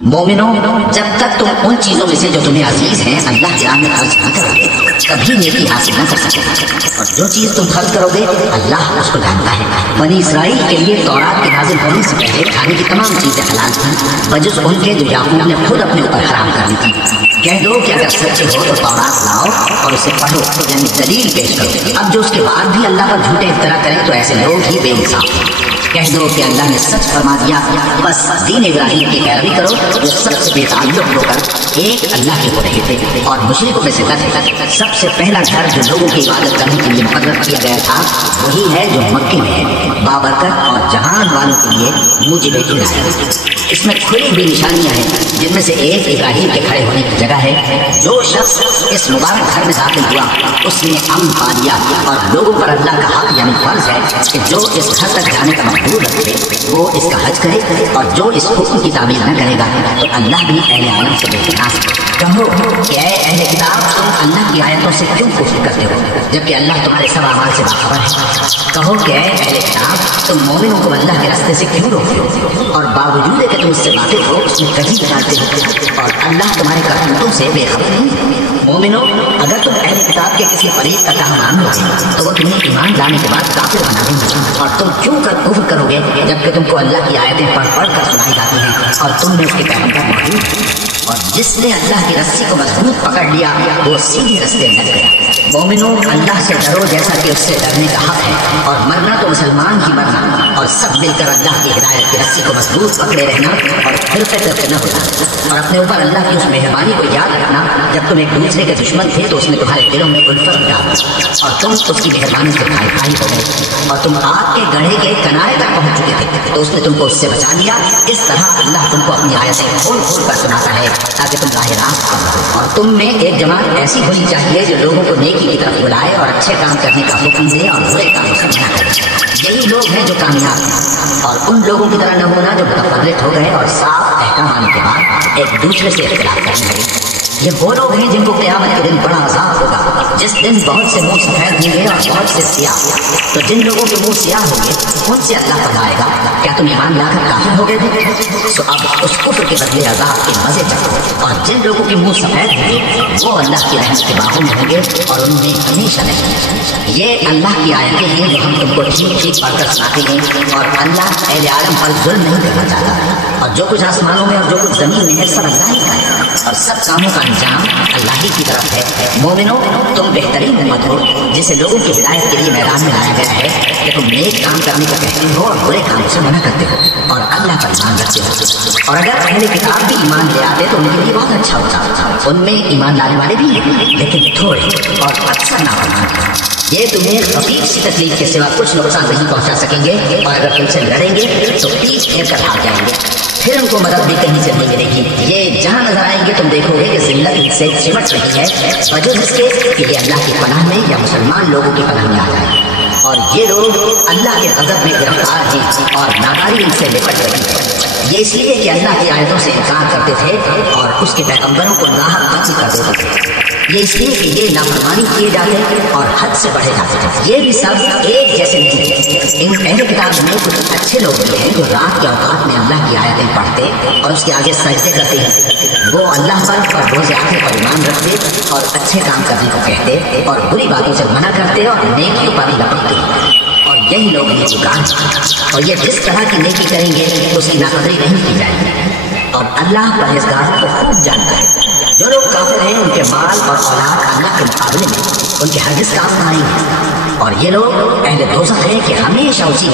मोमिनो, जब तक तुम उन चीजों में से जो तुम्हें अजीज हैं अल्लाह की राह में खर्च न करोगे कभी नेकी हासिल न कर सकोगे। और जो चीज तुम खर्च करोगे अल्लाह उसको जानता है। बनी इसराइल के लिए तौरात के नाज़िल होने से पहले खाने की तमाम चीजें हलाल थी बजुज़ उनके जो याकूब ने खुद अपने ऊपर हराम कर दी थी। कह दो कि अगर सच्चे हो तो तौरात लाओ और उसे पढ़ो, यानी दलील पेश करो। अब जो उसके बाद भी अल्लाह पर झूठे इफ्तरा करें तो ऐसे लोग ही बेइंसाफ हैं। कह दो कि अल्लाह ने सच फरमा दिया, बस दीन इब्राहिम की पैरवी करो जो सबसे बेताल्लुक होकर एक अल्लाह के हो रहे थे। और मुशरिकों में से सबसे पहला घर जो लोगों की इबादत करने के लिए मुकर्रर किया गया था वही है जो मक्के में है, बाबरकत और जहान वालों के लिए मूजिब इनायत। इसमें खुली भी निशानियां हैं जिनमें से एक इब्राहिम के खड़े होने की जगह है। जो शख्स इस मुबारक घर में दाखिल हुआ उसने अमन पा लिया और लोगों पर अल्लाह का हक यानी फर्ज है कि जो इस घर तक जाने का मकबूल रखे वो इसका हज करे और जो इस हुक्म की तामील न करेगा तो अल्लाह भी अहले आलम से बेतनाज़ है। कहो कि ऐ अहले किताब, तुम अल्लाह की आयतों से क्यों कुफ्र करते हो जबकि अल्लाह तुम्हारे सब अमाल से बाखबर है। कहो कि ऐ अहले किताब, तुम मोमिनों को अल्लाह के रास्ते से क्यों रोकते हो और बावजूद है कि तुम इससे वाकिफ हो उसमें कहीं निकालते हो और अल्लाह तुम्हारे करतूतों से बेखबर नहीं। मोमिनो, अगर तुम अहले किताब के किसी फरीक का कहा मान लोगे तो वो तुम्हें ईमान लाने के बाद काफिर बना देंगे। और तुम क्यों कर कुफ्र करोगे जबकि तुमको अल्लाह की आयतें पढ़ पढ़ कर सुनाई जाती हैं और तुम में उसके पैगंबर मौजूद हैं। और जिसने अल्लाह की रस्सी को मजबूत पकड़ लिया वो सीधे रस्ते लग गया। मोमिनो, अल्लाह से डरो जैसा कि उससे डरने का हक है और मरना तो मुसलमान ही मरना और सब मिलकर अल्लाह की हिदायत की रस्सी को मजबूत पकड़े रहना और फिर फिक्र न होना और अपने ऊपर अल्लाह की उस मेहरबानी को याद रखना जब तुम एक दूसरे के दुश्मन थे तो उसने तुम्हारे दिलों में उल्फत डाली और तुम उसकी मेहरबानी से भाई भाई हो गए और तुम आग के गढ़े के किनारे तक पहुंच चुके थे तो उसने तुमको उससे बचा लिया। इस तरह अल्लाह तुमको अपनी आयतें खोल खोल कर सुनाता है ताकि तुम राह रास्त पर और तुम में एक जमात ऐसी होनी चाहिए जो लोगों को नेकी की तरफ बुलाए और अच्छे काम करने का हुक्म दे और बुरे काम से मना करे। यही लोग हैं जो कामयाब हैं और उन लोगों की तरह न होना जो मुतफर्रित हो गए और साफ अहकाम आने के बाद एक दूसरे से इख्तिलाफ करने लगे। ये वो लोग हैं जिनको क़यामत के दिन बड़ा अज़ाब होगा जिस दिन बहुत से मुंह सफेद होंगे और बहुत से सियाह। तो जिन लोगों के मुंह सियाह होंगे उनसे अल्लाह फरमाएगा, क्या तुम ईमान लाकर काफिर हो गए थे? तो अब उस कुफ्र के बदले अज़ाब के मजे चखो। और जिन लोगों के मुंह सफेद होंगे वो अल्लाह की रहमत के बागों में होंगे और उनमें हमेशा रहेंगे। ये अल्लाह की आयतें हैं जो हम तुमको ठीक ठीक पढ़कर सुनाते हैं और अल्लाह अहले आलम पर जुल्म नहीं करना चाहता और जो कुछ आसमानों में और जो कुछ जमीन में है सब अल्लाह ही का है और सब कामों का अंजाम अल्लाह ही की तरफ है। मोमिनो, तुम बेहतरीन उम्मत हो जिसे लोगों की हिदायत के लिए मैदान में लाया गया है कि तुम नेक काम करने को कहते हो और बुरे कामों से मना करते हो और अल्लाह पर ईमान रखते हो। और अगर अहले किताब भी ईमान ले आते तो उनके लिए बहुत अच्छा होता। उनमें ईमान लाने वाले भी लेकिन थोड़े और अक्सर नाफरमान। ये तुम्हें खफीफ सी तकलीफ के सिवा कुछ नुकसान नहीं पहुंचा सकेंगे और अगर तुमसे लड़ेंगे तो पीठ फेर कर भाग जाएंगे फिर उनको मदद भी कहीं से नहीं मिलेगी। ये जहाँ नजर आएंगे तुम देखोगे कि जिल्लत इनसे सिमट रही है वजह इसके कि ये अल्लाह की पनाह में या मुसलमान लोगों की पनाह में आ जाए और ये लोग अल्लाह के गज़ब में गिरफ्तार हैं और नादारी इनसे निपट रही है। ये इसलिए कि अल्लाह की आयतों से इनकार करते थे और उसके पैगम्बरों को नाहक कत्ल कर देते थे। ये इसलिए कि ये नाफरमानी किए जाते और हद से बढ़े जाते थे। ये भी सब एक जैसे नहीं थे। इन अहले किताब में कुछ अच्छे लोग भी हैं जो रात के औकात में अल्लाह की आयतें पढ़ते और उसके आगे सजदे करते हैं। वो अल्लाह पर और रोज़े आखिर पर ईमान रखते और अच्छे काम करने को कहते और बुरी बातों से मना करते और नेकियों पर लपकते और यही लोग नेकीकार हैं। और ये जिस तरह की नेकी करेंगे उसकी नाकदरी नहीं की जाएगी और अल्लाह परहेज़गारों को खूब जानता है। जो लोग काफिर हैं उनके माल और औलाद अल्लाह के मुकाबले में उनके हरगिज़ काम न आएंगे और ये लोग अहले दोज़ख हैं कि हमेशा उसी